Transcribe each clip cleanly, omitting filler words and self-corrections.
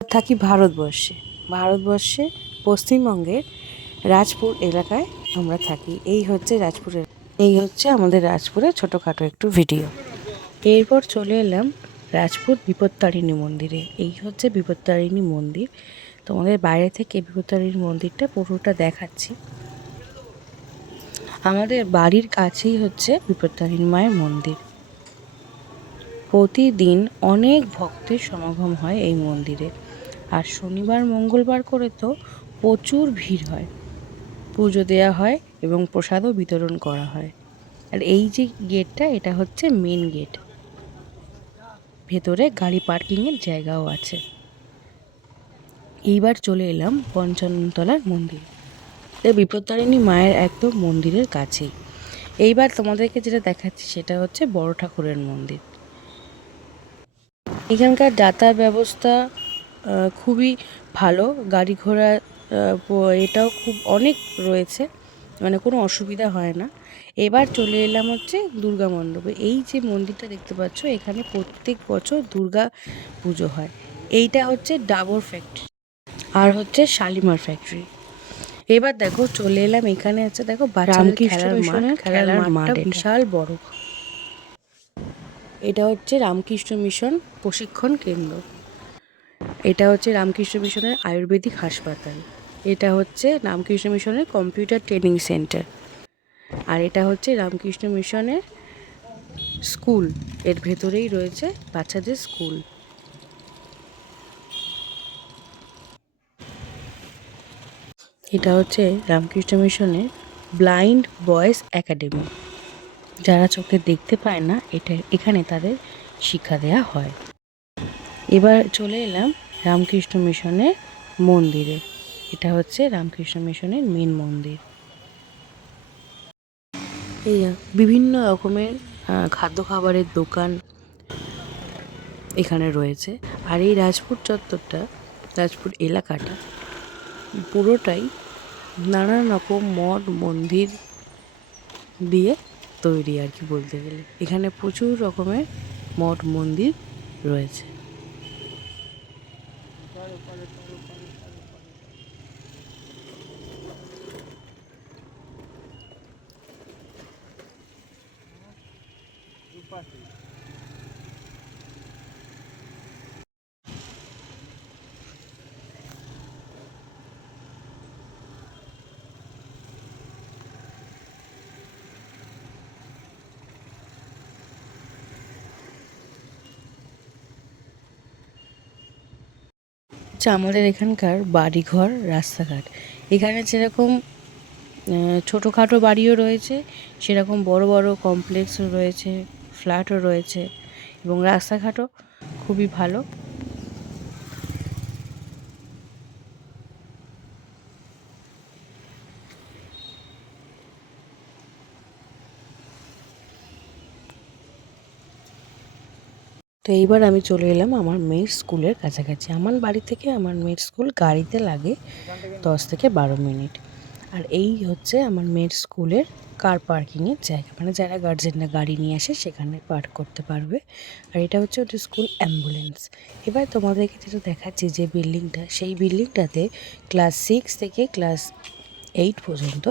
থাকি ভারতবর্ষে পশ্চিমবঙ্গের রাজপুর এলাকায় আমরা থাকি। এই হচ্ছে আমাদের রাজপুরের ছোটোখাটো একটু ভিডিও। এরপর চলে এলাম রাজপুর বিপত্তারিণী মন্দিরে। এই হচ্ছে বিপত্তারিণী মন্দির। তোমাদের বাইরে থেকে বিপত্তারিণী মন্দিরটা পুরোটা দেখাচ্ছি। আমাদের বাড়ির কাছেই হচ্ছে বিপত্তারিণী মায়ের মন্দির। প্রতিদিন অনেক ভক্তের সমাগম হয় এই মন্দিরে। আর শনিবার মঙ্গলবার করে তো প্রচুর ভিড় হয়, পুজো দেওয়া হয় এবং প্রসাদও বিতরণ করা হয়। আর এই যে গেটটা, এটা হচ্ছে মেন গেট। ভেতরে গাড়ি পার্কিংয়ের জায়গাও আছে। এইবার চলে এলাম পঞ্চাননতলার মন্দির। বিপত্তারিণী মায়ের একদম মন্দিরের কাছেই। এইবার তোমাদেরকে যেটা দেখাচ্ছি সেটা হচ্ছে বড় ঠাকুরের মন্দির। এখানকার যাতায়াত ব্যবস্থা খুবই ভালো, গাড়ি ঘোড়া এটাও খুব অনেক রয়েছে, মানে কোনো অসুবিধা হয় না। এবার চলে এলাম হচ্ছে দুর্গা মণ্ডপে। এই যে মন্দিরটা দেখতে পাচ্ছ, এখানে প্রত্যেক বছর দুর্গা পুজো হয়। এইটা হচ্ছে ডাবর ফ্যাক্টরি আর হচ্ছে শালিমার ফ্যাক্টরি। এবার দেখো চলে এলাম, এখানে আছে দেখো বাচ্চাদের খেলার মাঠটা বিশাল বড়। এটা হচ্ছে রামকৃষ্ণ মিশন প্রশিক্ষণ কেন্দ্র। এটা হচ্ছে রামকৃষ্ণ মিশনের আয়ুর্বেদিক হাসপাতাল। এটা হচ্ছে রামকৃষ্ণ মিশনের কম্পিউটার ট্রেনিং সেন্টার। আর এটা হচ্ছে রামকৃষ্ণ মিশনের স্কুল। এর ভেতরেই রয়েছে বাচ্চাদের স্কুল। এটা হচ্ছে রামকৃষ্ণ মিশনের ব্লাইন্ড বয়েজ একাডেমি। যারা চোখে দেখতে পায় না, এখানে তাদের শিক্ষা দেওয়া হয়। এবার চলে এলাম রামকৃষ্ণ মিশনের মন্দিরে। এটা হচ্ছে রামকৃষ্ণ মিশনের মেন মন্দির। এই বিভিন্ন রকমের খাদ্য খাবারের দোকান এখানে রয়েছে। আর এই রাজপুর চত্বরটা, রাজপুর এলাকাটা পুরোটাই নানান রকম মঠ মন্দির দিয়ে তৈরি আর কি বলতে গেলে। এখানে প্রচুর রকমের মঠ মন্দির রয়েছে। আমাদের এখানকার বাড়িঘর রাস্তাঘাট, এখানে যেরকম ছোটোখাটো বাড়িও রয়েছে, সেরকম বড় বড় কমপ্লেক্সও রয়েছে, ফ্ল্যাটও রয়েছে, এবং রাস্তাঘাটও খুবই ভালো। তো এইবার আমি চলে এলাম আমার মেয়ের স্কুলের কাছাকাছি। আমার বাড়ি থেকে আমার মেয়ের স্কুল গাড়িতে লাগে 10 থেকে 12 মিনিট। আর এই হচ্ছে আমার মেয়ের স্কুলের কার পার্কিংয়ের জায়গা, মানে যারা গার্জেনরা গাড়ি নিয়ে আসে সেখানে পার্ক করতে পারবে। আর এটা হচ্ছে ওদের স্কুল অ্যাম্বুলেন্স। এবার তোমাদেরকে যেটা দেখাচ্ছি যে বিল্ডিংটা, সেই বিল্ডিংটাতে ক্লাস 6 থেকে ক্লাস 8 পর্যন্ত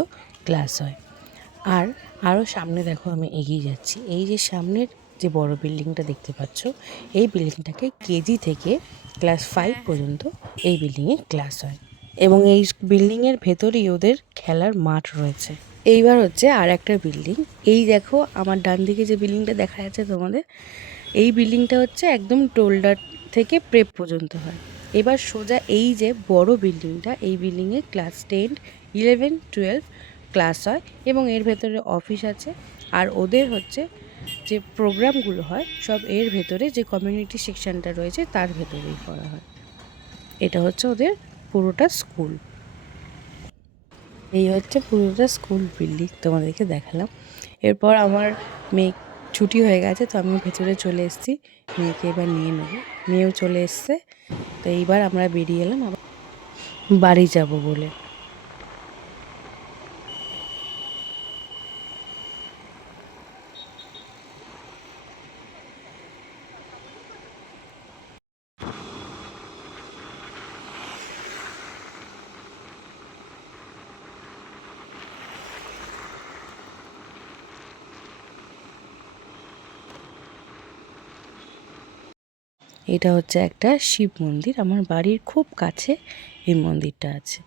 ক্লাস হয়। আর আরও সামনে দেখো, আমি এগিয়ে যাচ্ছি, এই যে সামনের যে বড় বিল্ডিংটা দেখতে পাচ্ছ, এই বিল্ডিংটাকে কেজি থেকে ক্লাস 5 পর্যন্ত এই বিল্ডিংয়ে ক্লাস হয়, এবং এই বিল্ডিংয়ের ভেতরেই ওদের খেলার মাঠ রয়েছে। এইবার হচ্ছে আর একটা বিল্ডিং। এই দেখো আমার ডান দিকে যে বিল্ডিংটা দেখা যাচ্ছে তোমাদের, এই বিল্ডিংটা হচ্ছে একদম টোলডার থেকে প্রেপ পর্যন্ত হয়। এবার সোজা এই যে বড় বিল্ডিংটা, এই বিল্ডিংয়ে ক্লাস 10, 11, 12 ক্লাস হয়, এবং এর ভেতরে অফিস আছে। আর ওদের হচ্ছে যে প্রোগ্রামগুলো হয় সব এর ভেতরে, যে কমিউনিটি সেকশনটা রয়েছে তার ভেতরেই করা হয়। এটা হচ্ছে ওদের পুরোটা স্কুল। এই হচ্ছে পুরোটা স্কুল বিল্ডিং তোমাদেরকে দেখালাম। এরপর আমার মেয়ে ছুটি হয়ে গেছে, তো আমি ভেতরে চলে এসেছি, মেয়েকে এবার নিয়ে নেবো। মেয়েও চলে এসছে। তো এইবার আমরা বেরিয়ে এলাম আবার বাড়ি যাব বলে। এটা হচ্ছে একটা শিব মন্দির, আমার বাড়ির খুব কাছে এই মন্দিরটা আছে।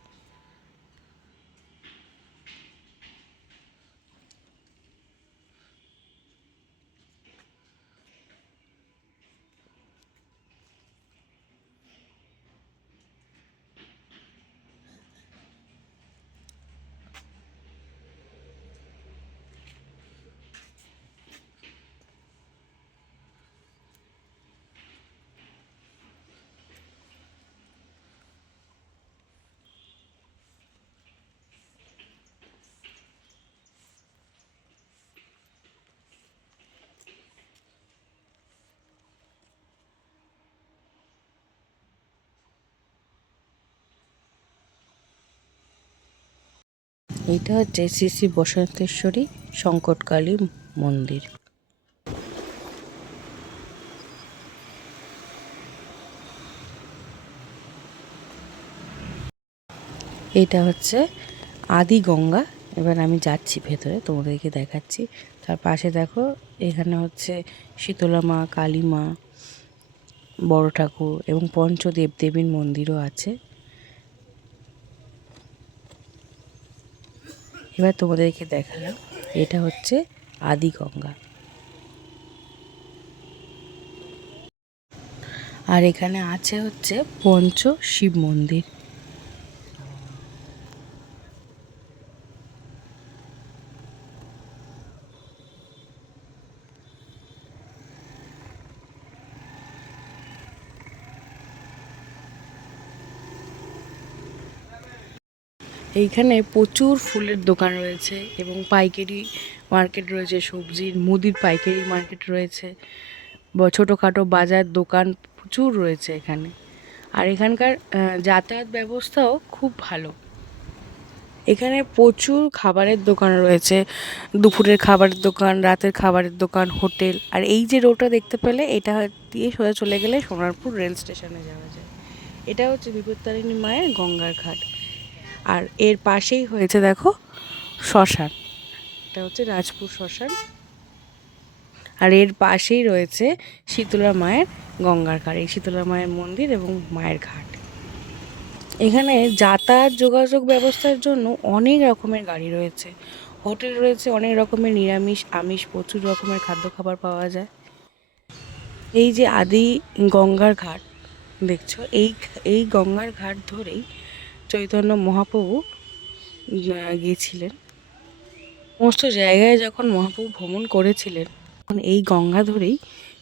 এইটা হচ্ছে শ্রী শ্রী বসন্তেশ্বরী সংকটকালী মন্দির। এটা হচ্ছে আদি গঙ্গা। এবার আমি যাচ্ছি ভেতরে, তোমাদেরকে দেখাচ্ছি। তার পাশে দেখো এখানে হচ্ছে শীতলা মা, কালী মা, বড় ঠাকুর এবং পঞ্চদেব দেবীর মন্দিরও আছে। এবার তোমাদেরকে দেখালাম, এটা হচ্ছে আদি গঙ্গা। আর এখানে আছে হচ্ছে পঞ্চ শিব মন্দির। এইখানে প্রচুর ফুলের দোকান রয়েছে এবং পাইকারি মার্কেট রয়েছে, সবজির মুদির পাইকারি মার্কেট রয়েছে, ছোটোখাটো বাজার দোকান প্রচুর রয়েছে এখানে। আর এখানকার যাতায়াত ব্যবস্থাও খুব ভালো। এখানে প্রচুর খাবারের দোকান রয়েছে, দুপুরের খাবারের দোকান, রাতের খাবারের দোকান, হোটেল। আর এই যে রোডটা দেখতে পেলে, এটা দিয়ে সোজা চলে গেলে সোনারপুর রেল স্টেশনে যাওয়া যায়। এটা হচ্ছে বিপত্তারিণী মায়ের গঙ্গার ঘাট। আর এর পাশেই হয়েছে দেখো শ্মশান, এটা হচ্ছে রাজপুর শ্মশান। আর এর পাশেই রয়েছে শীতলা মায়ের গঙ্গার ঘাট, এই শীতলা মায়ের মন্দির এবং মায়ের ঘাট। এখানে যাতায়াত যোগাযোগ ব্যবস্থার জন্য অনেক রকমের গাড়ি রয়েছে, হোটেল রয়েছে, অনেক রকমের নিরামিষ আমিষ প্রচুর রকমের খাদ্য খাবার পাওয়া যায়। এই যে আদি গঙ্গার ঘাট দেখছো, এই গঙ্গার ঘাট ধরেই চৈতন্য মহাপ্রভু গিয়েছিলেন। সমস্ত জায়গায় যখন মহাপ্রভু ভ্রমণ করেছিলেন, তখন এই গঙ্গা ধরেই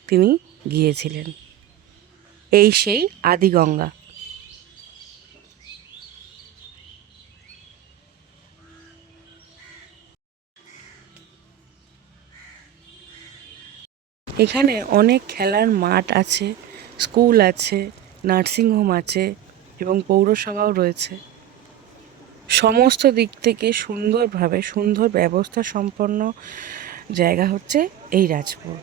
তিনি গিয়েছিলেন। এই সেই আদি গঙ্গা। এখানে অনেক খেলার মাঠ আছে, স্কুল আছে, নার্সিংহোম আছে এবং পৌরসভাও রয়েছে। সমস্ত দিক থেকে সুন্দরভাবে সুন্দর ব্যবস্থা সম্পন্ন জায়গা হচ্ছে এই রাজপুর।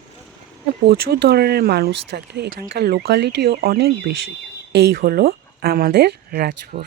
প্রচুর ধরনের মানুষ থাকে, এখানকার লোকালিটিও অনেক বেশি। এই হলো আমাদের রাজপুর।